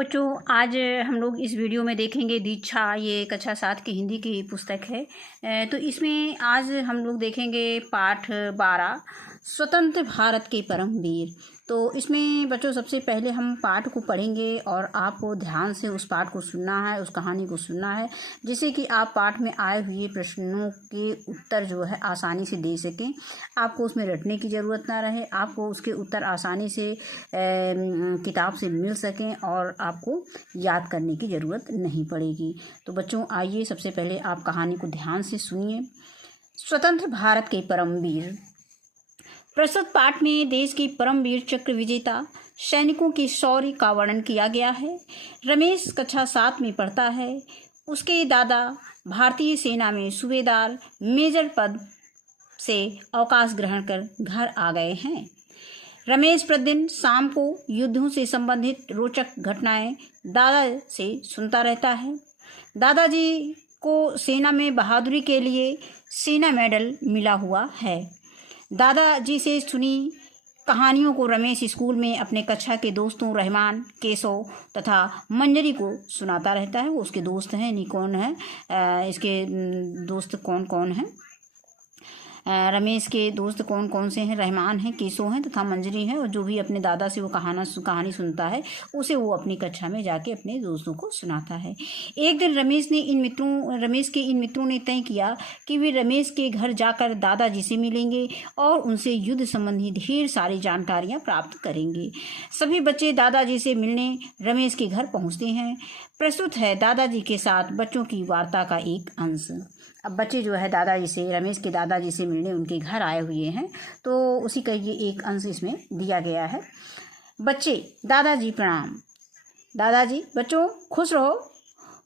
बच्चों, आज हम लोग इस वीडियो में देखेंगे दीक्षा। ये कक्षा 7 की हिंदी की पुस्तक है। तो इसमें आज हम लोग देखेंगे पाठ 12, स्वतंत्र भारत के परमवीर। तो इसमें बच्चों सबसे पहले हम पाठ को पढ़ेंगे और आपको ध्यान से उस पाठ को सुनना है, उस कहानी को सुनना है, जिससे कि आप पाठ में आए हुए प्रश्नों के उत्तर जो है आसानी से दे सकें। आपको उसमें रटने की ज़रूरत ना रहे, आपको उसके उत्तर आसानी से किताब से मिल सकें और आपको याद करने की ज़रूरत नहीं पड़ेगी। तो बच्चों आइए, सबसे पहले आप कहानी को ध्यान से सुनिए। स्वतंत्र भारत के परमवीर। प्रस्तुत पाठ में देश के परमवीर चक्र विजेता सैनिकों के शौर्य का वर्णन किया गया है। रमेश कक्षा 7 में पढ़ता है। उसके दादा भारतीय सेना में सूबेदार मेजर पद से अवकाश ग्रहण कर घर आ गए हैं। रमेश प्रतिदिन शाम को युद्धों से संबंधित रोचक घटनाएं दादा से सुनता रहता है। दादाजी को सेना में बहादुरी के लिए सेना मेडल मिला हुआ है। दादाजी से सुनी कहानियों को रमेश स्कूल में अपने कक्षा के दोस्तों रहमान, केशव तथा मंजरी को सुनाता रहता है। वो उसके दोस्त हैं, नहीं कौन है, इसके दोस्त कौन कौन हैं। रमेश के दोस्त कौन कौन से हैं? रहमान हैं, केशव हैं तथा मंजरी हैं। और जो भी अपने दादा से वो कहानी सुनता है उसे वो अपनी कक्षा में जाके अपने दोस्तों को सुनाता है। एक दिन रमेश के इन मित्रों ने तय किया कि वे रमेश के घर जाकर दादाजी से मिलेंगे और उनसे युद्ध संबंधी ढेर सारी जानकारियाँ प्राप्त करेंगे। सभी बच्चे दादाजी से मिलने रमेश के घर पहुँचते हैं। प्रस्तुत है दादाजी के साथ बच्चों की वार्ता का एक अंश। अब बच्चे जो है दादाजी से, रमेश के दादाजी से मिलने उनके घर आए हुए हैं, तो उसी का ये एक अंश इसमें दिया गया है। बच्चे: दादाजी प्रणाम। दादाजी: बच्चों खुश रहो,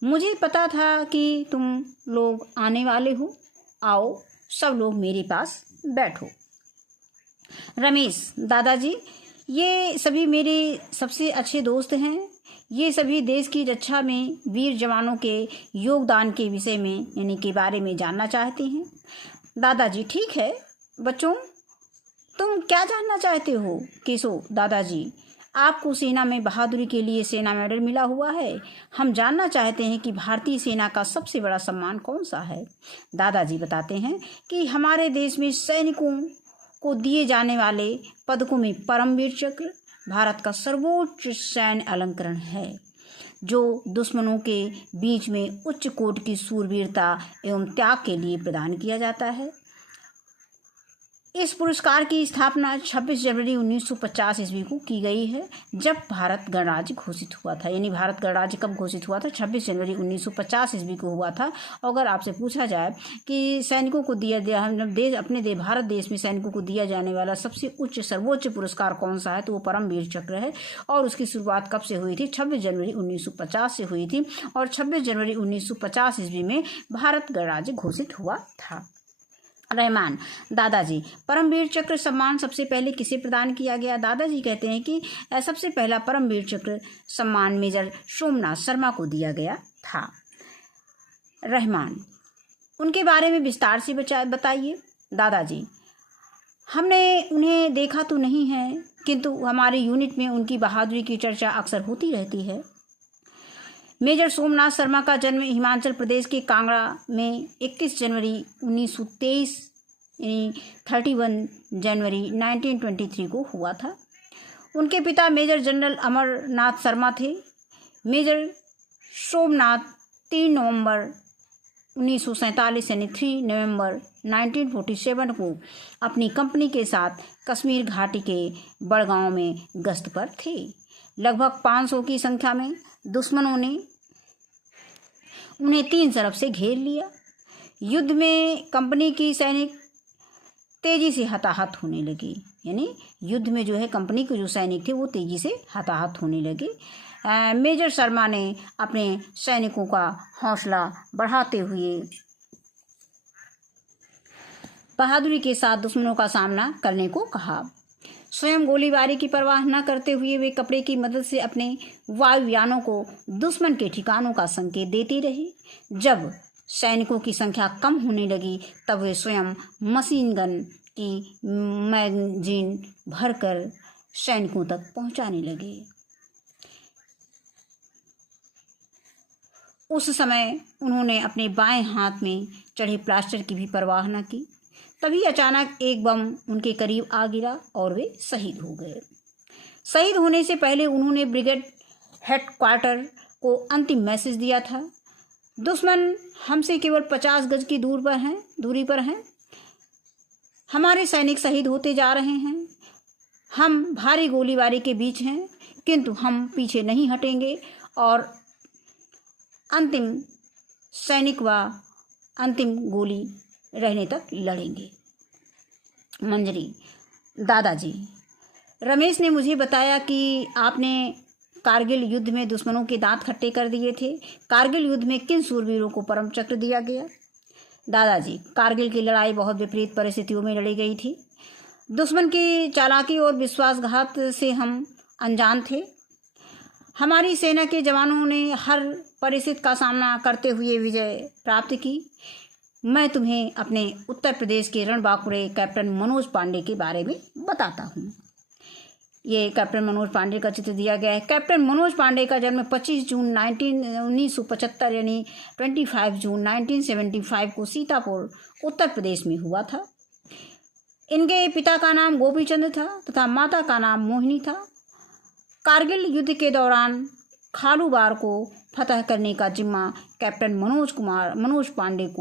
मुझे पता था कि तुम लोग आने वाले हो। आओ सब लोग मेरे पास बैठो। रमेश: दादाजी, ये सभी मेरे सबसे अच्छे दोस्त हैं। ये सभी देश की रक्षा में वीर जवानों के योगदान के विषय में यानी के बारे में जानना चाहते हैं। दादाजी: ठीक है बच्चों, तुम क्या जानना चाहते हो? केशव: दादाजी, आपको सेना में बहादुरी के लिए सेना मेडल मिला हुआ है। हम जानना चाहते हैं कि भारतीय सेना का सबसे बड़ा सम्मान कौन सा है। दादाजी बताते हैं कि हमारे देश में सैनिकों को दिए जाने वाले पदकों में परमवीर चक्र भारत का सर्वोच्च सैन्य अलंकरण है, जो दुश्मनों के बीच में उच्च कोटि की शूरवीरता एवं त्याग के लिए प्रदान किया जाता है। इस पुरस्कार की स्थापना 26 जनवरी 1950 ईस्वी को की गई है, जब भारत गणराज्य घोषित हुआ था। यानी भारत गणराज्य कब घोषित हुआ था? 26 जनवरी 1950 ईस्वी को हुआ था। अगर आपसे पूछा जाए कि सैनिकों को भारत देश में सैनिकों को दिया जाने वाला सबसे सर्वोच्च पुरस्कार कौन सा है, तो वो परमवीर चक्र है। और उसकी शुरुआत कब से हुई थी? 26 जनवरी 1950 से हुई थी। और 26 जनवरी 1950 ईस्वी में भारत गणराज्य घोषित हुआ था। रहमान: दादाजी, परमवीर चक्र सम्मान सबसे पहले किसे प्रदान किया गया? दादाजी कहते हैं कि सबसे पहला परमवीर चक्र सम्मान मेजर सोमनाथ शर्मा को दिया गया था। रहमान: उनके बारे में विस्तार से बताइए। दादाजी: हमने उन्हें देखा तो नहीं है, किंतु हमारे यूनिट में उनकी बहादुरी की चर्चा अक्सर होती रहती है। मेजर सोमनाथ शर्मा का जन्म हिमाचल प्रदेश के कांगड़ा में 31 जनवरी 1923 यानी 31 जनवरी 1923 को हुआ था। उनके पिता मेजर जनरल अमरनाथ शर्मा थे। मेजर सोमनाथ 3 नवंबर 1947 यानी 3 नवंबर 1947 को अपनी कंपनी के साथ कश्मीर घाटी के बड़गांव में गश्त पर थे। लगभग 500 की संख्या में दुश्मनों ने उन्हें 3 तरफ से घेर लिया। युद्ध में कंपनी की सैनिक तेजी से हताहत होने लगे। यानी युद्ध में जो है कंपनी के जो सैनिक थे वो तेजी से हताहत होने लगे। मेजर शर्मा ने अपने सैनिकों का हौसला बढ़ाते हुए बहादुरी के साथ दुश्मनों का सामना करने को कहा। स्वयं गोलीबारी की परवाह न करते हुए वे कपड़े की मदद से अपने वायुयानों को दुश्मन के ठिकानों का संकेत देते रहे। जब सैनिकों की संख्या कम होने लगी तब वे स्वयं मशीन गन की मैगजीन भरकर सैनिकों तक पहुंचाने लगे। उस समय उन्होंने अपने बाएं हाथ में चढ़े प्लास्टर की भी परवाह न की। तभी अचानक एक बम उनके करीब आ गिरा और वे शहीद हो गए। शहीद होने से पहले उन्होंने ब्रिगेड हेडक्वार्टर को अंतिम मैसेज दिया था, दुश्मन हमसे केवल 50 गज की दूरी पर हैं। हमारे सैनिक शहीद होते जा रहे हैं। हम भारी गोलीबारी के बीच हैं, किंतु हम पीछे नहीं हटेंगे और अंतिम सैनिक व अंतिम गोली रहने तक लड़ेंगे। मंजरी: दादाजी, रमेश ने मुझे बताया कि आपने कारगिल युद्ध में दुश्मनों के दांत खट्टे कर दिए थे। कारगिल युद्ध में किन सूरवीरों को परम चक्र दिया गया? दादाजी: कारगिल की लड़ाई बहुत विपरीत परिस्थितियों में लड़ी गई थी। दुश्मन की चालाकी और विश्वासघात से हम अनजान थे। हमारी सेना के जवानों ने हर परिस्थिति का सामना करते हुए विजय प्राप्त की। मैं तुम्हें अपने उत्तर प्रदेश के रणबांकुरे कैप्टन मनोज पांडे के बारे में बताता हूँ। ये कैप्टन मनोज पांडे का चित्र दिया गया है। कैप्टन मनोज पांडे का जन्म 25 जून 1975 यानी 25 जून 1975 को सीतापुर उत्तर प्रदेश में हुआ था। इनके पिता का नाम गोपीचंद था तथा माता का नाम मोहिनी था। कारगिल युद्ध के दौरान खालूबार को फतह करने का जिम्मा कैप्टन मनोज पांडे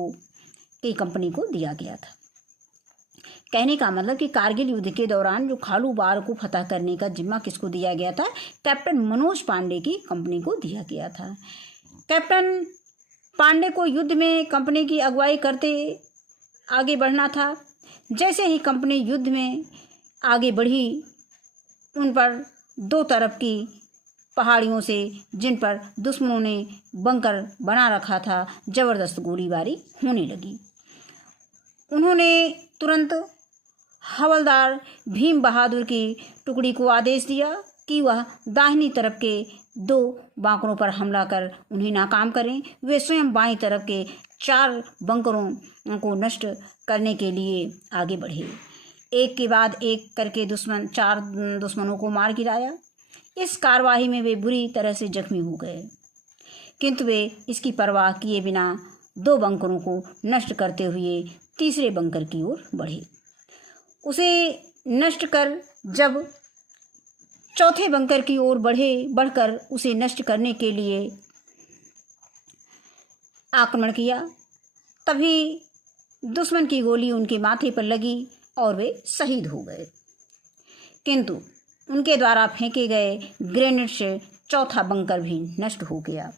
की कंपनी को दिया गया था। कहने का मतलब कि कारगिल युद्ध के दौरान जो खालूबार को फतह करने का जिम्मा किसको दिया गया था? कैप्टन मनोज पांडे की कंपनी को दिया गया था। कैप्टन पांडे को युद्ध में कंपनी की अगुवाई करते आगे बढ़ना था। जैसे ही कंपनी युद्ध में आगे बढ़ी, उन पर दो तरफ की पहाड़ियों से, जिन पर दुश्मनों ने बंकर बना रखा था, जबरदस्त गोलीबारी होने लगी। उन्होंने तुरंत हवलदार भीम बहादुर की टुकड़ी को आदेश दिया कि वह दाहिनी तरफ के 2 बांकरों पर हमला कर उन्हें नाकाम करें। वे स्वयं बाईं तरफ के 4 बंकरों को नष्ट करने के लिए आगे बढ़े। एक के बाद एक करके 4 दुश्मनों को मार गिराया। इस कार्रवाई में वे बुरी तरह से जख्मी हो गए, किंतु वे इसकी परवाह किए बिना 2 बंकरों को नष्ट करते हुए तीसरे बंकर की ओर बढ़े। उसे नष्ट कर जब चौथे बंकर की ओर बढ़कर उसे नष्ट करने के लिए आक्रमण किया, तभी दुश्मन की गोली उनके माथे पर लगी और वे शहीद हो गए। किंतु उनके द्वारा फेंके गए ग्रेनेड से चौथा बंकर भी नष्ट हो गया।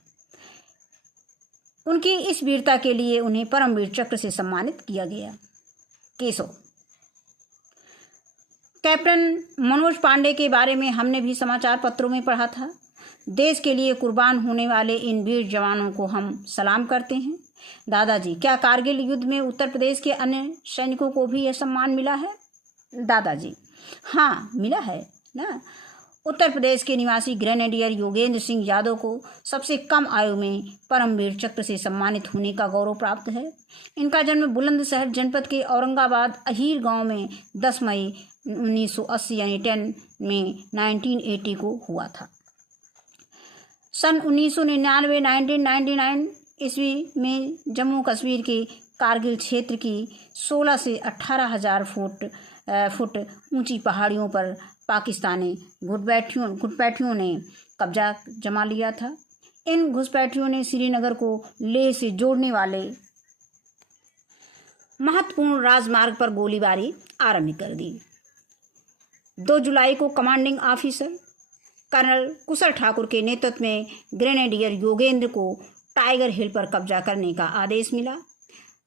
उनकी इस वीरता के लिए उन्हें परमवीर चक्र से सम्मानित किया गया। केशव: कैप्टन मनोज पांडे के बारे में हमने भी समाचार पत्रों में पढ़ा था। देश के लिए कुर्बान होने वाले इन वीर जवानों को हम सलाम करते हैं। दादाजी, क्या कारगिल युद्ध में उत्तर प्रदेश के अन्य सैनिकों को भी यह सम्मान मिला है? दादाजी: हाँ, मिला है ना। उत्तर प्रदेश के निवासी ग्रेनेडियर योगेंद्र सिंह यादव को सबसे कम आयु में परमवीर चक्र से सम्मानित होने का गौरव प्राप्त है। इनका जन्म बुलंदशहर जनपद के औरंगाबाद अहीर गांव में 10 मई 1980 यानी 10 में 1980 को हुआ था। सन 1999 ईस्वी में जम्मू कश्मीर के कारगिल क्षेत्र की 16 से 18 हज़ार फुट ऊंची पहाड़ियों पर पाकिस्तानी घुसपैठियों ने कब्जा जमा लिया था। इन घुसपैठियों ने श्रीनगर को लेह से जोड़ने वाले महत्वपूर्ण राजमार्ग पर गोलीबारी आरंभ कर दी। 2 जुलाई को कमांडिंग ऑफिसर कर्नल कुशल ठाकुर के नेतृत्व में ग्रेनेडियर योगेंद्र को टाइगर हिल पर कब्जा करने का आदेश मिला।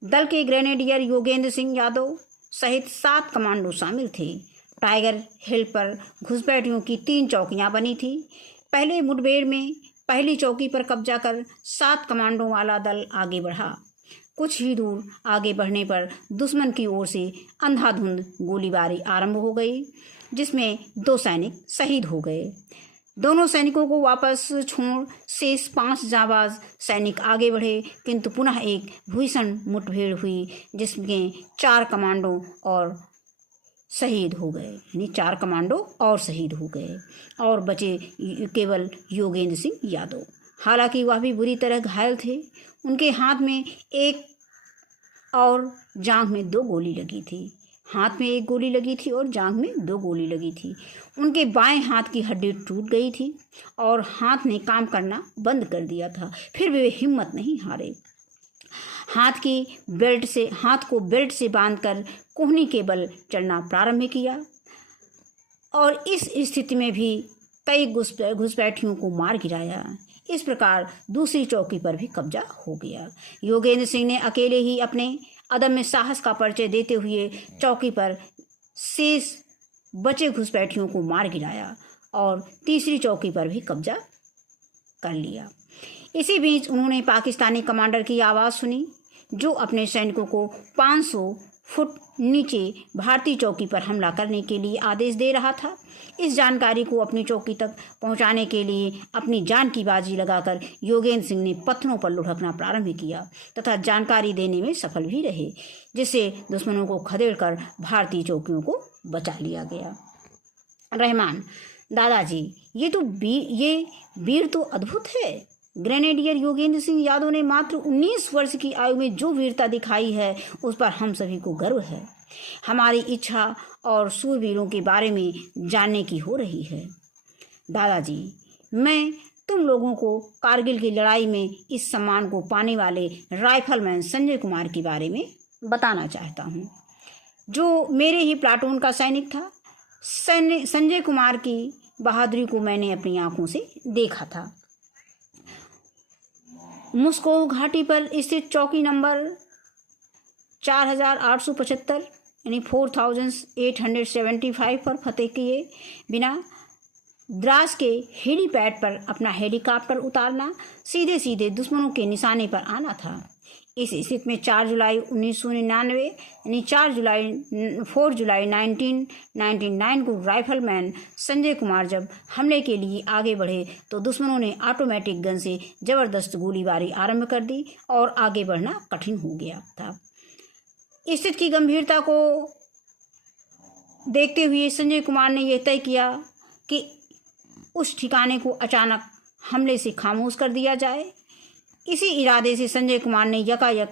दल के ग्रेनेडियर योगेंद्र सिंह यादव सहित 7 कमांडो शामिल थे। टाइगर हिल पर घुसपैठियों की 3 चौकियां बनी थी। पहले मुठभेड़ में पहली चौकी पर कब्जा कर 7 कमांडों वाला दल आगे बढ़ा। कुछ ही दूर आगे बढ़ने पर दुश्मन की ओर से अंधाधुंध गोलीबारी आरंभ हो गई, जिसमें 2 सैनिक शहीद हो गए। दोनों सैनिकों को वापस छोड़ शेष 5 जाबाज सैनिक आगे बढ़े, किंतु पुनः एक भीषण मुठभेड़ हुई, जिसमें 4 कमांडो और शहीद हो गए, यानी 4 कमांडो और शहीद हो गए और बचे केवल योगेंद्र सिंह यादव। हालांकि वह भी बुरी तरह घायल थे। उनके हाथ में एक और जांघ में 2 गोली लगी थी। हाथ में 1 गोली लगी थी और जांघ में 2 गोली लगी थी। उनके बाएं हाथ की हड्डी टूट गई थी और हाथ ने काम करना बंद कर दिया था। फिर भी वे हिम्मत नहीं हारे। हाथ को बेल्ट से बांधकर कोहनी के बल चढ़ना प्रारंभ किया और इस स्थिति में भी कई घुसपैठियों को मार गिराया। इस प्रकार दूसरी चौकी पर भी कब्जा हो गया। योगेंद्र सिंह ने अकेले ही अपने अदम्य साहस का परिचय देते हुए चौकी पर शेष बचे घुसपैठियों को मार गिराया और तीसरी चौकी पर भी कब्जा कर लिया। इसी बीच उन्होंने पाकिस्तानी कमांडर की आवाज़ सुनी जो अपने सैनिकों को 500 फुट नीचे भारतीय चौकी पर हमला करने के लिए आदेश दे रहा था। इस जानकारी को अपनी चौकी तक पहुंचाने के लिए अपनी जान की बाजी लगाकर योगेंद्र सिंह ने पत्थरों पर लुढ़कना प्रारंभ किया तथा जानकारी देने में सफल भी रहे, जिससे दुश्मनों को खदेड़कर भारतीय चौकियों को बचा लिया गया। रहमान, दादाजी, ये वीर तो अद्भुत है। ग्रेनेडियर योगेंद्र सिंह यादव ने मात्र 19 वर्ष की आयु में जो वीरता दिखाई है उस पर हम सभी को गर्व है। हमारी इच्छा और सूरवीरों के बारे में जानने की हो रही है। दादाजी, मैं तुम लोगों को कारगिल की लड़ाई में इस सम्मान को पाने वाले राइफलमैन संजय कुमार के बारे में बताना चाहता हूँ, जो मेरे ही प्लाटून का सैनिक था। संजय कुमार की बहादुरी को मैंने अपनी आंखों से देखा था। मुस्को घाटी पर स्थित चौकी नंबर 4875 यानी 4875 पर फतेह किए बिना द्रास के हेलीपैड पर अपना हेलीकॉप्टर उतारना, सीधे सीधे दुश्मनों के निशाने पर आना था। इस स्थिति में 4 जुलाई 1999 यानी 4 जुलाई 1999 को राइफलमैन संजय कुमार जब हमले के लिए आगे बढ़े तो दुश्मनों ने ऑटोमेटिक गन से जबरदस्त गोलीबारी आरंभ कर दी और आगे बढ़ना कठिन हो गया था। स्थिति की गंभीरता को देखते हुए संजय कुमार ने यह तय किया कि उस ठिकाने को अचानक हमले से खामोश कर दिया जाए। इसी इरादे से संजय कुमार ने यकायक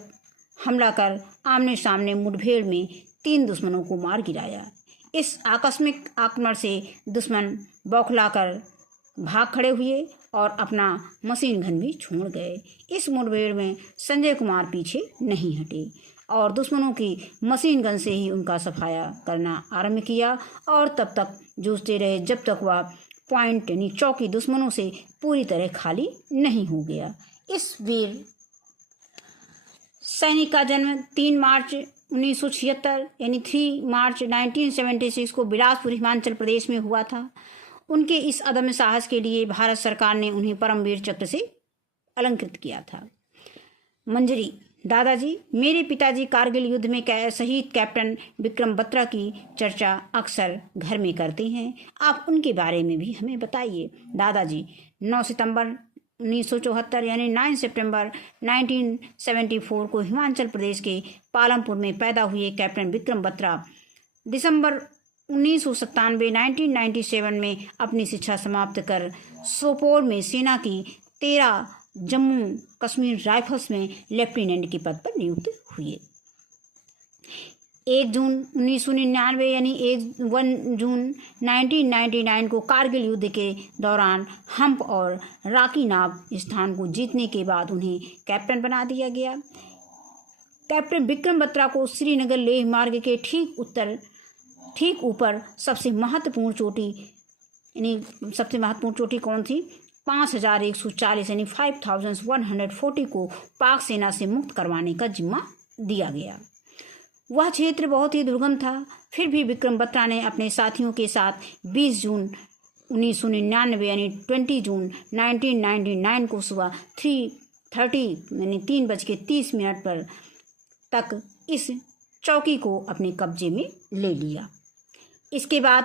हमला कर आमने सामने मुठभेड़ में 3 दुश्मनों को मार गिराया। इस आकस्मिक आक्रमण से दुश्मन बौखलाकर भाग खड़े हुए और अपना मशीन गन भी छोड़ गए। इस मुठभेड़ में संजय कुमार पीछे नहीं हटे और दुश्मनों की मशीन गन से ही उनका सफाया करना आरंभ किया और तब तक जूझते रहे जब तक वह पॉइंट यानी चौकी दुश्मनों से पूरी तरह खाली नहीं हो गया। इस वीर सैनिक का जन्म 3 मार्च 1976 यानी 3 मार्च 1976 को बिलासपुर हिमाचल प्रदेश में हुआ था। उनके इस अदम्य साहस के लिए भारत सरकार ने उन्हें परमवीर चक्र से अलंकृत किया था। मंजरी, दादाजी, मेरे पिताजी कारगिल युद्ध में शहीद कैप्टन विक्रम बत्रा की चर्चा अक्सर घर में करते हैं। आप उनके बारे में भी हमें बताइए। दादाजी, 9 सितंबर 1974 यानी 9 सितंबर 1974 को हिमाचल प्रदेश के पालमपुर में पैदा हुए कैप्टन विक्रम बत्रा दिसंबर 1997 में अपनी शिक्षा समाप्त कर सोपोर में सेना की 13 जम्मू कश्मीर राइफल्स में लेफ्टिनेंट के पद पर नियुक्त हुए। 1 जून 1999 यानी 1 जून 1999 को कारगिल युद्ध के दौरान हम्प और राकी नाग स्थान को जीतने के बाद उन्हें कैप्टन बना दिया गया। कैप्टन विक्रम बत्रा को श्रीनगर लेह मार्ग के ठीक ऊपर सबसे महत्वपूर्ण चोटी कौन थी? 5140 यानी 5140 को पाक सेना से मुक्त करवाने का जिम्मा दिया गया। वह क्षेत्र बहुत ही दुर्गम था, फिर भी विक्रम बत्रा ने अपने साथियों के साथ 20 जून 1999 यानी 20 जून 1999 को सुबह 3:30 यानी 3:30 पर तक इस चौकी को अपने कब्जे में ले लिया। इसके बाद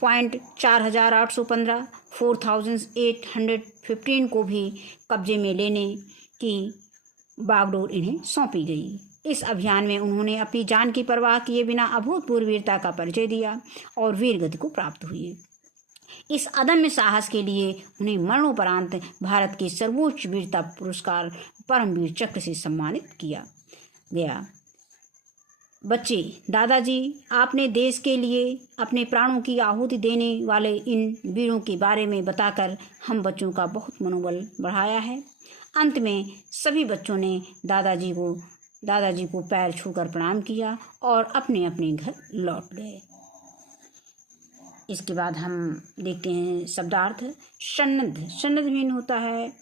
पॉइंट 4815 4815 को भी कब्जे में लेने की बागडोर इन्हें सौंपी गई। इस अभियान में उन्होंने अपनी जान की परवाह किए बिना अभूतपूर्व वीरता का परिचय दिया और वीर गति को प्राप्त हुए। इस अदम्य साहस के लिए उन्हें मरणोपरांत भारत के सर्वोच्च वीरता पुरस्कार परमवीर चक्र से सम्मानित किया गया। बच्चे, दादाजी आपने देश के लिए अपने प्राणों की आहुति देने वाले इन वीरों के बारे में बताकर हम बच्चों का बहुत मनोबल बढ़ाया है। अंत में सभी बच्चों ने दादाजी को पैर छूकर प्रणाम किया और अपने अपने घर लौट गए। इसके बाद हम देखते हैं शब्दार्थ। सन्नद्ध, सन्नद्ध मीन होता है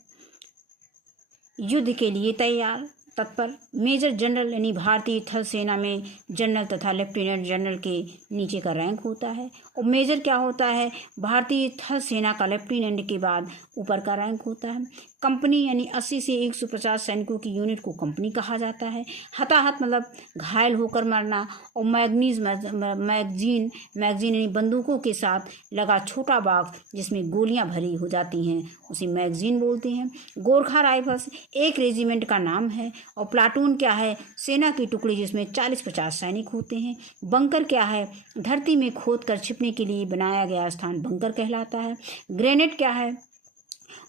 युद्ध के लिए तैयार, तत्पर। मेजर जनरल यानी भारतीय थल सेना में जनरल तथा लेफ्टिनेंट जनरल के नीचे का रैंक होता है। और मेजर क्या होता है? भारतीय थल सेना का लेफ्टिनेंट के बाद ऊपर का रैंक होता है। कंपनी यानी 80 से 150 सैनिकों की यूनिट को कंपनी कहा जाता है। हताहत मतलब घायल होकर मरना। और मैगजीन यानी बंदूकों के साथ लगा छोटा बॉक्स जिसमें गोलियां भरी हो जाती हैं उसे मैगजीन बोलते हैं। गोरखा राइफल्स एक रेजिमेंट का नाम है। और प्लाटून क्या है? सेना की टुकड़ी जिसमें 40-50 सैनिक होते हैं। बंकर क्या है? धरती में खोद कर छिपने के लिए बनाया गया स्थान बंकर कहलाता है। ग्रेनेड क्या है?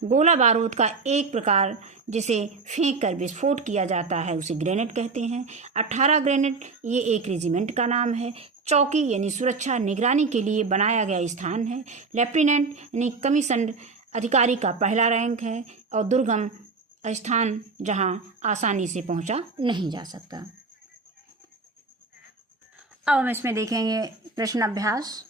गोला बारूद का एक प्रकार जिसे फेंक कर विस्फोट किया जाता है उसे ग्रेनेड कहते हैं। 18 ग्रेनेड ये एक रेजिमेंट का नाम है। चौकी यानी सुरक्षा निगरानी के लिए बनाया गया स्थान है। लेफ्टिनेंट यानी कमीशन्ड अधिकारी का पहला रैंक है। और दुर्गम स्थान जहां आसानी से पहुंचा नहीं जा सकता। अब हम इसमें देखेंगे प्रश्न अभ्यास।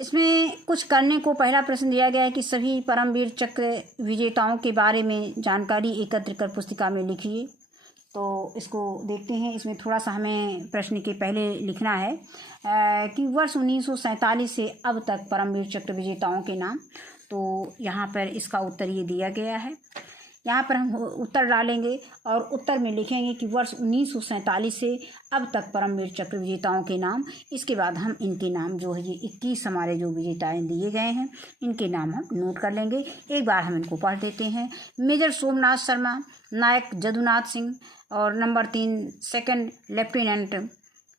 इसमें कुछ करने को पहला प्रश्न दिया गया है कि सभी परमवीर चक्र विजेताओं के बारे में जानकारी एकत्र कर पुस्तिका में लिखिए। तो इसको देखते हैं। इसमें थोड़ा सा हमें प्रश्न के पहले लिखना है कि वर्ष 1947 से अब तक परमवीर चक्र विजेताओं के नाम। तो यहाँ पर इसका उत्तर ये दिया गया है। यहाँ पर हम उत्तर डालेंगे और उत्तर में लिखेंगे कि वर्ष 1947 से अब तक परमवीर चक्र विजेताओं के नाम। इसके बाद हम इनके नाम जो है ये 21 हमारे जो विजेताएं दिए गए हैं इनके नाम हम नोट कर लेंगे। एक बार हम इनको पढ़ देते हैं। मेजर सोमनाथ शर्मा, नायक जदुनाथ सिंह और number 3 second lieutenant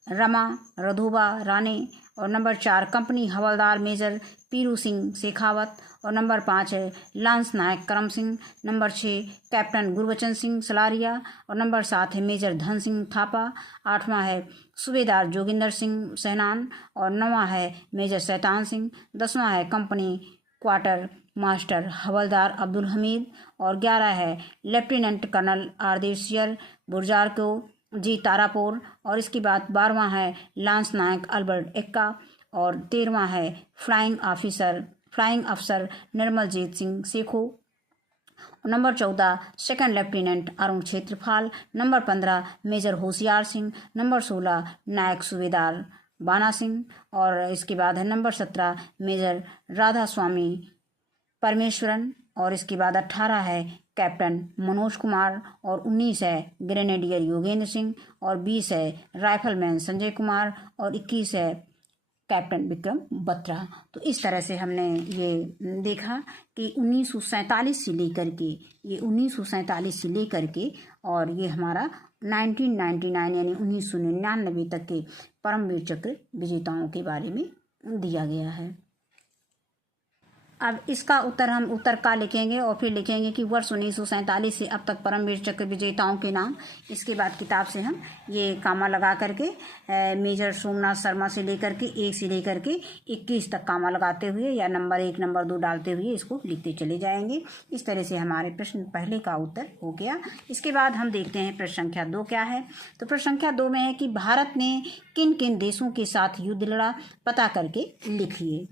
Rama Raghoba Rane और number 4 company havildar major Piru Singh Shekhawat और नंबर 5 है lance Naik Karam Singh. Number 6 captain Gurbachan Singh Salaria और नंबर 7 है मेजर धन सिंह थापा। 8वां है सूबेदार जोगिंदर सिंह सहनान और 9वां है मेजर शैतान सिंह। 10वां है कंपनी क्वार्टर मास्टर हवलदार अब्दुल हमीद और 11 है लेफ्टिनेंट कर्नल आरदेशियर बुरजार को जी तारापुर। और इसके बाद 12वां है लांस नायक अल्बर्ट एक्का और 13वां है फ्लाइंग अफसर Nirmaljit Singh Sekhon. Number 14 second lieutenant Arun Khetarpal. Number 15 major Hoshiar Singh. Number 16 नायक सूबेदार बाना सिंह। और इसके बाद है नंबर 17 मेजर राधा स्वामी परमेश्वरन। और इसके बाद 18 है कैप्टन मनोज कुमार और 19 है ग्रेनेडियर योगेंद्र सिंह और 20 है राइफलमैन संजय कुमार और 21 है कैप्टन विक्रम बत्रा। तो इस तरह से हमने ये देखा कि 1947 से लेकर के और ये हमारा 1999 यानी 1999 तक के परमवीर चक्र विजेताओं के बारे में दिया गया है। अब इसका उत्तर हम उत्तर का लिखेंगे और फिर लिखेंगे कि वर्ष 1947 से अब तक परमवीर चक्र विजेताओं के नाम। इसके बाद किताब से हम ये कामा लगा करके मेजर सोमनाथ शर्मा से लेकर के 1 से लेकर के 21 तक कामा लगाते हुए या नंबर 1 नंबर 2 डालते हुए इसको लिखते चले जाएंगे। इस तरह से हमारे प्रश्न पहले का उत्तर हो गया। इसके बाद हम देखते हैं प्रश्न संख्या 2 क्या है। तो प्रश्न संख्या 2 में है कि भारत ने किन किन देशों के साथ युद्ध लड़ा, पता करके लिखिए।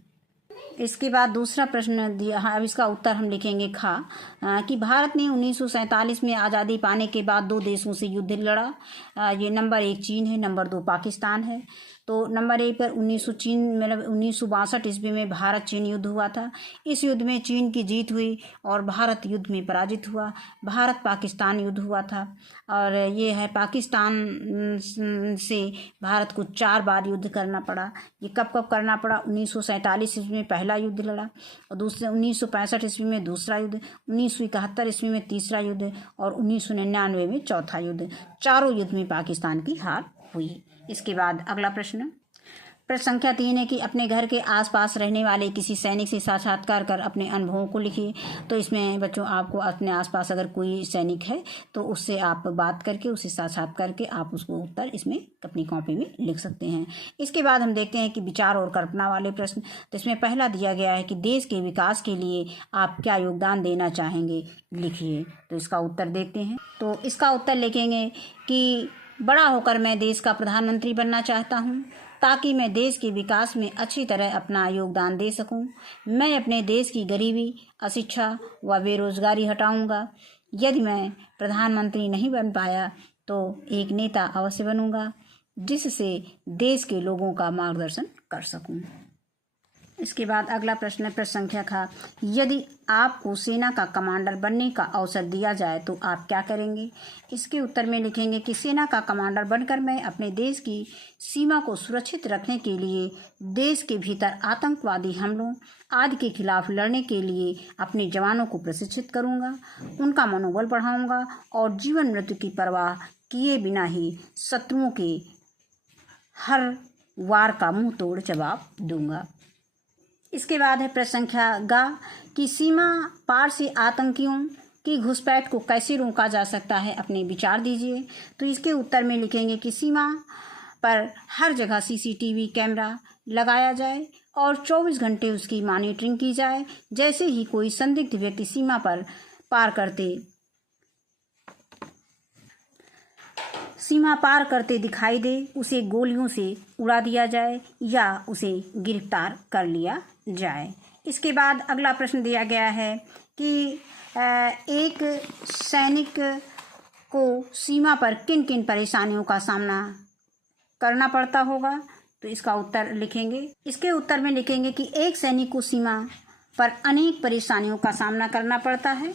इसके बाद दूसरा प्रश्न दिया। अब इसका उत्तर हम लिखेंगे कि भारत ने 1947 में आज़ादी पाने के बाद 2 देशों से युद्ध लड़ा। ये नंबर 1 चीन है, नंबर 2 पाकिस्तान है। तो नंबर 1 पर 1962 ईस्वी में भारत चीन युद्ध हुआ था। इस युद्ध में चीन की जीत हुई और भारत युद्ध में पराजित हुआ। भारत पाकिस्तान युद्ध हुआ था और ये है पाकिस्तान से भारत को 4 बार युद्ध करना पड़ा। ये कब कब करना पड़ा? 1947 ईस्वी में पहला युद्ध लड़ा और दूसरे 1965 ईस्वी में दूसरा युद्ध, 1971 ईस्वी में तीसरा युद्ध और 1999 में चौथा युद्ध। चारों युद्ध में पाकिस्तान की हार हुई। इसके बाद अगला प्रश्न, प्रश्न संख्या 3 है कि अपने घर के आसपास रहने वाले किसी सैनिक से साक्षात्कार कर अपने अनुभवों को लिखिए। तो इसमें बच्चों आपको अपने आसपास अगर कोई सैनिक है तो उससे आप बात करके उसे साक्षात्कार करके आप उसको उत्तर इसमें अपनी कॉपी में लिख सकते हैं। इसके बाद हम देखते हैं कि विचार और कल्पना वाले प्रश्न। तो इसमें पहला दिया गया है कि देश के विकास के लिए आप क्या योगदान देना चाहेंगे, लिखिए। तो इसका उत्तर देखते हैं। तो इसका उत्तर लिखेंगे कि बड़ा होकर मैं देश का प्रधानमंत्री बनना चाहता हूँ ताकि मैं देश के विकास में अच्छी तरह अपना योगदान दे सकूं। मैं अपने देश की गरीबी, अशिक्षा व बेरोजगारी हटाऊंगा। यदि मैं प्रधानमंत्री नहीं बन पाया तो एक नेता अवश्य बनूंगा जिससे देश के लोगों का मार्गदर्शन कर सकूं। इसके बाद अगला प्रश्न है प्रश्न संख्या का, यदि आपको सेना का कमांडर बनने का अवसर दिया जाए तो आप क्या करेंगे। इसके उत्तर में लिखेंगे कि सेना का कमांडर बनकर मैं अपने देश की सीमा को सुरक्षित रखने के लिए देश के भीतर आतंकवादी हमलों आदि के खिलाफ लड़ने के लिए अपने जवानों को प्रशिक्षित करूंगा, उनका मनोबल बढ़ाऊंगा और जीवन मृत्यु की परवाह किए बिना ही शत्रुओं के हर वार का मुंह तोड़ जवाब दूंगा। इसके बाद है प्रश्न संख्या ग कि सीमा पार से आतंकियों की घुसपैठ को कैसे रोका जा सकता है, अपने विचार दीजिए। तो इसके उत्तर में लिखेंगे कि सीमा पर हर जगह सीसीटीवी कैमरा लगाया जाए और 24 घंटे उसकी मॉनिटरिंग की जाए। जैसे ही कोई संदिग्ध व्यक्ति सीमा पर पार करते दिखाई दे उसे गोलियों से उड़ा दिया जाए या उसे गिरफ्तार कर लिया जाए। इसके बाद अगला प्रश्न दिया गया है कि एक सैनिक को सीमा पर किन किन परेशानियों का सामना करना पड़ता होगा। तो इसका उत्तर लिखेंगे। इसके उत्तर में लिखेंगे कि एक सैनिक को सीमा पर अनेक परेशानियों का सामना करना पड़ता है।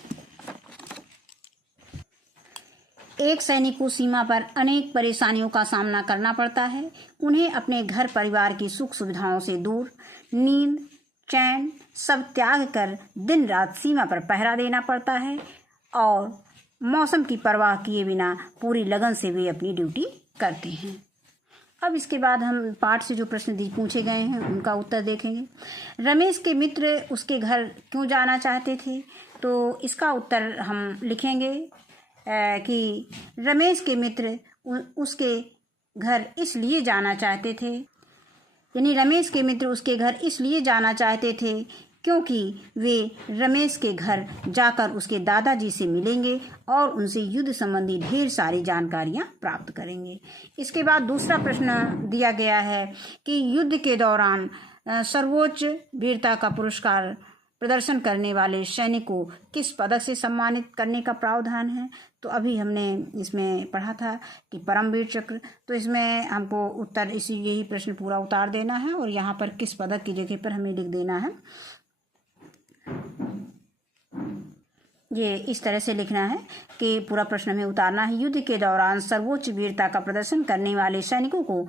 एक सैनिक को सीमा पर अनेक परेशानियों का सामना करना पड़ता है। उन्हें अपने घर परिवार की सुख सुविधाओं से दूर नींद चैन सब त्याग कर दिन रात सीमा पर पहरा देना पड़ता है और मौसम की परवाह किए बिना पूरी लगन से वे अपनी ड्यूटी करते हैं। अब इसके बाद हम पाठ से जो प्रश्न पूछे गए हैं उनका उत्तर देखेंगे। रमेश के मित्र उसके घर क्यों जाना चाहते थे। तो इसका उत्तर हम लिखेंगे कि रमेश के मित्र उसके घर इसलिए जाना चाहते थे, यानी रमेश के मित्र उसके घर इसलिए जाना चाहते थे क्योंकि वे रमेश के घर जाकर उसके दादाजी से मिलेंगे और उनसे युद्ध संबंधी ढेर सारी जानकारियां प्राप्त करेंगे। इसके बाद दूसरा प्रश्न दिया गया है कि युद्ध के दौरान सर्वोच्च वीरता का पुरस्कार प्रदर्शन करने वाले सैनिक को किस पदक से सम्मानित करने का प्रावधान है। तो अभी हमने इसमें पढ़ा था कि परमवीर चक्र। तो इसमें हमको उत्तर यही प्रश्न पूरा उतार देना है और यहाँ पर किस पदक की जगह पर हमें लिख देना है। ये इस तरह से लिखना है कि पूरा प्रश्न हमें उतारना है। युद्ध के दौरान सर्वोच्च वीरता का प्रदर्शन करने वाले सैनिकों को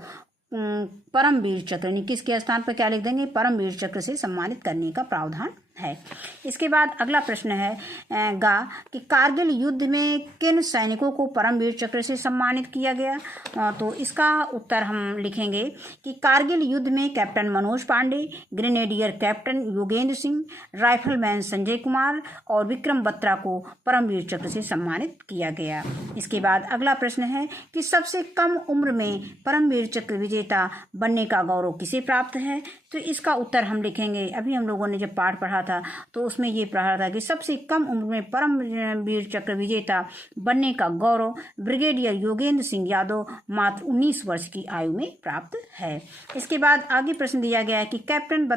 परमवीर चक्र, यानी किसके स्थान पर क्या लिख देंगे, परमवीर चक्र से सम्मानित करने का प्रावधान है। इसके बाद अगला प्रश्न है गा कि कारगिल युद्ध में किन सैनिकों को परमवीर चक्र से सम्मानित किया गया। तो इसका उत्तर हम लिखेंगे कि कारगिल युद्ध में captain Manoj Pandey, grenadier captain Yogendra Singh, rifleman Sanjay Kumar और विक्रम बत्रा को परमवीर चक्र से सम्मानित किया गया। इसके बाद अगला प्रश्न है कि सबसे कम उम्र में परमवीर चक्र विजेता बनने का गौरव किसे प्राप्त है। तो इसका उत्तर हम लिखेंगे, अभी हम लोगों ने जब पाठ पढ़ा था तो उसमें ये पढ़ा था कि सबसे कम उम्र में परमवीर चक्र विजेता बनने का गौरव ब्रिगेडियर योगेंद्र सिंह यादव मात्र 19 वर्ष की आयु में प्राप्त है। इसके बाद आगे प्रश्न दिया गया है कि कैप्टन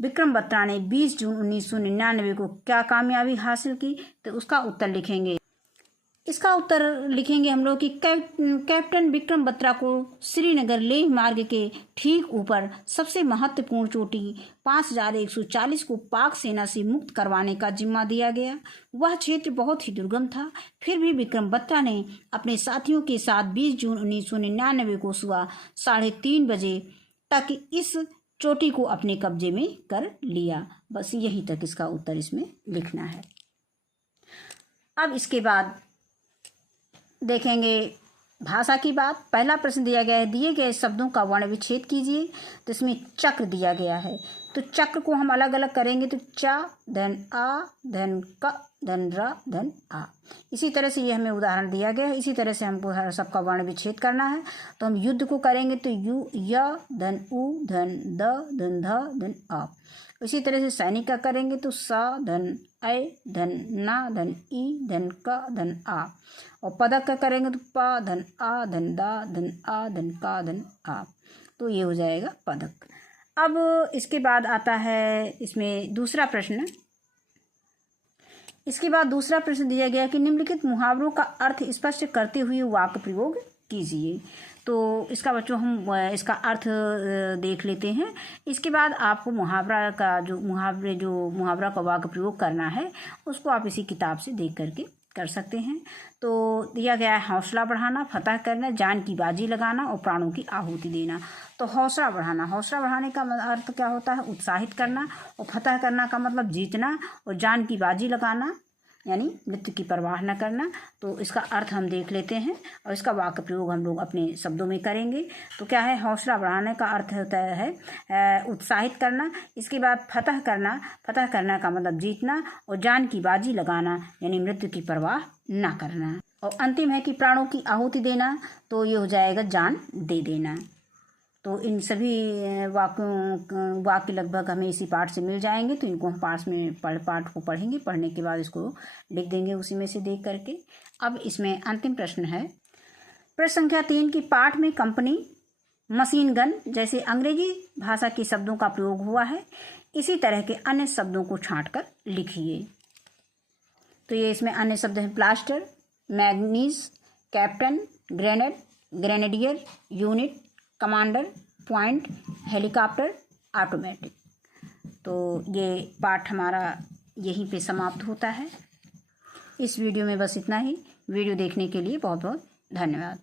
विक्रम बत्रा ने 20 जून 1999 को क्या कामयाबी हासिल की। तो उसका उत्तर लिखेंगे। इसका उत्तर लिखेंगे हम लोग कि कैप्टन विक्रम बत्रा को श्रीनगर लेह मार्ग के ठीक ऊपर सबसे महत्वपूर्ण चोटी 5140 को पाक सेना से मुक्त करवाने का जिम्मा दिया गया। वह क्षेत्र बहुत ही दुर्गम था, फिर भी विक्रम बत्रा ने अपने साथियों के साथ 20 जून 1999 को सुबह 3:30 बजे तक इस चोटी को अपने कब्जे में कर लिया। बस यहीं तक इसका उत्तर इसमें लिखना है। अब इसके बाद देखेंगे भाषा की बात, पहला प्रश्न दिया गया है, दिए गए शब्दों का वर्ण विच्छेद कीजिए। तो इसमें चक्र दिया गया है, तो चक्र को हम अलग अलग करेंगे तो चा धन आ धन क धन र धन आ। इसी तरह से ये हमें उदाहरण दिया गया है। इसी तरह से हमको हर सबका वर्ण विच्छेद करना है। तो हम युद्ध को करेंगे तो यु य धन उ धन द धन ध धन आ। इसी तरह से सैनिक का करेंगे तो स धन ऐ धन ना धन ई धन क धन आ। और पदक का करेंगे तो प धन आ धन दा धन आ धन का धन आ। तो ये हो जाएगा पदक। अब इसके बाद आता है इसमें दूसरा प्रश्न। इसके बाद दूसरा प्रश्न दिया गया कि निम्नलिखित मुहावरों का अर्थ स्पष्ट करते हुए वाक्य प्रयोग कीजिए। तो इसका बच्चों हम इसका अर्थ देख लेते हैं। इसके बाद आपको मुहावरा का जो मुहावरा का वाक्य प्रयोग करना है उसको आप इसी किताब से देख करके कर सकते हैं। तो दिया गया है हौसला बढ़ाना, फतह करना, जान की बाजी लगाना और प्राणों की आहुति देना। तो हौसला बढ़ाना, हौसला बढ़ाने का अर्थ क्या होता है? उत्साहित करना। और फतह करना का मतलब जीतना। और जान की बाजी लगाना यानी मृत्यु की परवाह न करना। तो इसका अर्थ हम देख लेते हैं और इसका वाक्य प्रयोग हम लोग अपने शब्दों में करेंगे। तो क्या है? हौसला बढ़ाने का अर्थ होता है उत्साहित करना। इसके बाद फतह करना, फतह करना का मतलब जीतना। और जान की बाजी लगाना यानी मृत्यु की परवाह न करना। और अंतिम है कि प्राणों की आहुति देना, तो ये हो जाएगा जान दे देना। तो इन सभी वाक्य लगभग हमें इसी पाठ से मिल जाएंगे। तो इनको हम पाठ को पढ़ेंगे, पढ़ने के बाद इसको लिख देंगे उसी में से देख करके। अब इसमें अंतिम प्रश्न है प्रश्न संख्या 3 की पाठ में कंपनी, मशीन गन जैसे अंग्रेजी भाषा के शब्दों का प्रयोग हुआ है। इसी तरह के अन्य शब्दों को छांटकर लिखिए। तो ये इसमें अन्य शब्द हैं plaster, manganese, captain, grenade, grenadier, unit, commander, point, helicopter, automatic. तो ये पाठ हमारा यहीं पे समाप्त होता है। इस वीडियो में बस इतना ही। वीडियो देखने के लिए बहुत बहुत धन्यवाद।